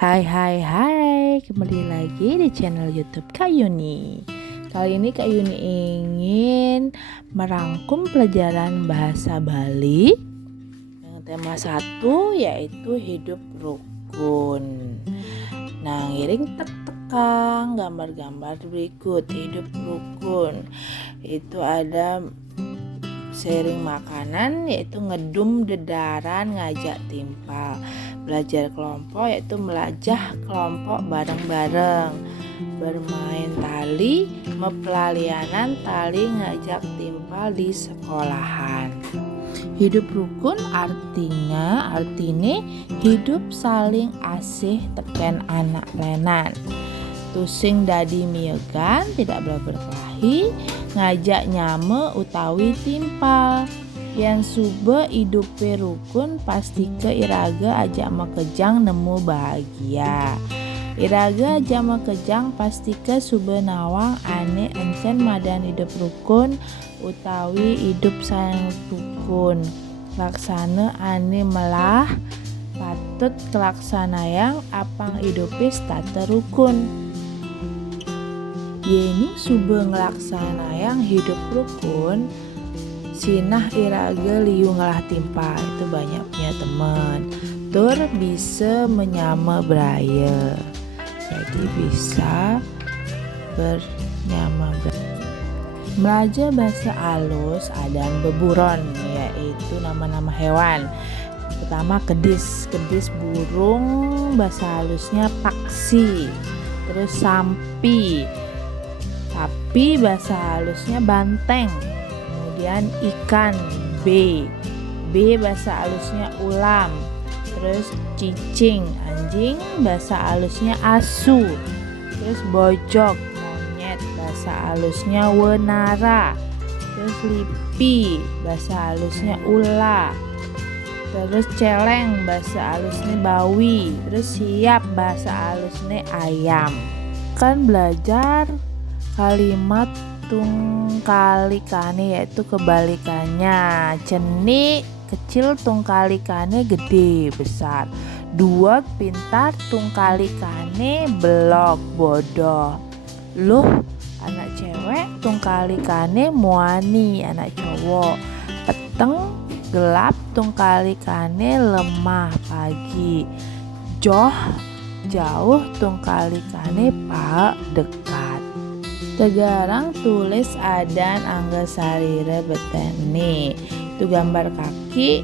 Hai hai hai, kembali lagi di channel YouTube Kak Yuni. Kali ini Kak Yuni ingin merangkum pelajaran bahasa Bali yang tema 1 yaitu hidup rukun. Nah, ngiring tekang gambar-gambar berikut hidup rukun. Itu ada sharing makanan yaitu ngedum dedaran ngajak timpal. Belajar kelompok yaitu melajah kelompok bareng-bareng. Bermain tali, mepelalianan tali ngajak timpal di sekolahan. Hidup rukun artinya hidup saling asih teken anak lenan. Tusing dadi miegan tidak boleh berkelahi, ngajak nyame utawi timpal. Yang sube hidupe rukun pasti ke iraga ajak makejang nemu bahagia. Iraga ajak makejang pasti ke sube nawang ane encen madan hidup rukun utawi hidup sayang rukun. Laksana ane melah patut kelaksana yang apang hidupe stata rukun. Yeni sube ngelaksana yang hidup rukun sinah iraga liu ngalah timpal itu banyak punya teman tur bisa menyama beraya jadi bisa bernyama beraya. Belajar bahasa alus adan beburon yaitu nama-nama hewan. Pertama kedis burung bahasa halusnya paksi, terus sampi sapi bahasa halusnya banteng. Kemudian ikan B bahasa halusnya ulam, terus cicing anjing bahasa halusnya asu, terus bojok monyet bahasa halusnya wenara, terus lipi bahasa halusnya ula, terus celeng bahasa halusnya bawi, terus siap bahasa halusnya ayam. Kan belajar kalimat tungkalikane yaitu kebalikannya. Ceni kecil tungkalikane gede besar. Dua pintar tungkalikane belok bodoh. Luh anak cewek tungkalikane muani anak cowok. Peteng gelap tungkalikane lemah pagi. Joh jauh tungkalikane pak dekat. Tegarang tulis adan angga sarire betene. Itu gambar kaki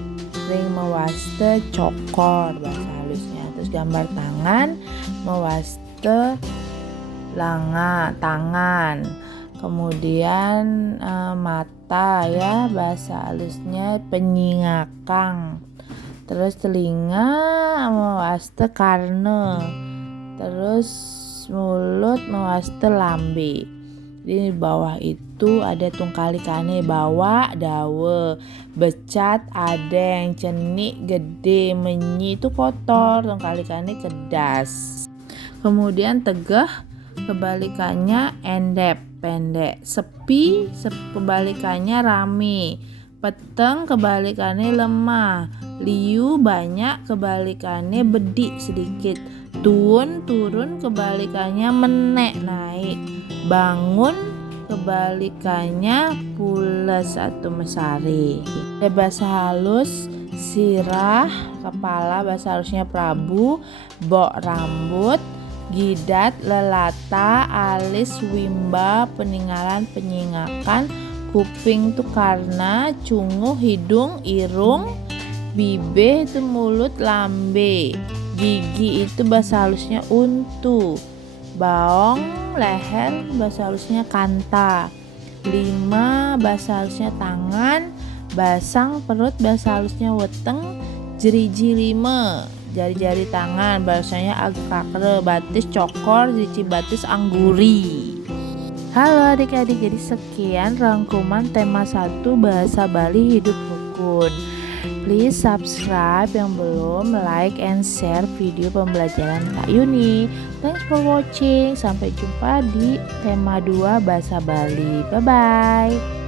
ring mewaste cokor bahasa halusnya. Terus gambar tangan mewaste tangan. Kemudian mata ya bahasa halusnya penyingakang. Terus telinga mewaste karne. Terus mulut mewaste lambe. Di bawah itu ada tungkalikane bawa dawe, becat adeng, cenik gede, menyi itu kotor, tungkalikane kedas. Kemudian tegah kebalikannya endep pendek, sepi kebalikannya rame, peteng kebalikannya lemah, liu banyak kebalikannya bedik sedikit, turun kebalikannya menek naik, bangun kebalikannya pules atau mesari. Bahasa halus sirah kepala bahasa halusnya prabu, bok rambut, gidat lelata, alis wimba peninggalan penyingakan, kuping itu karna, cungu hidung irung, bibir itu mulut lambe, gigi itu bahasa halusnya untu, baong leher bahasa halusnya kanta, 5 bahasa halusnya tangan, basang perut bahasa halusnya weteng, jeriji 5 jari-jari tangan bahasanya agakre, batis cokor, jiji batis angguri. Halo adik-adik, jadi sekian rangkuman tema 1 bahasa Bali hidup rukun. Please subscribe yang belum, like and share video pembelajaran Kak Yuni. Thanks for watching. Sampai jumpa di tema 2 bahasa Bali. Bye bye.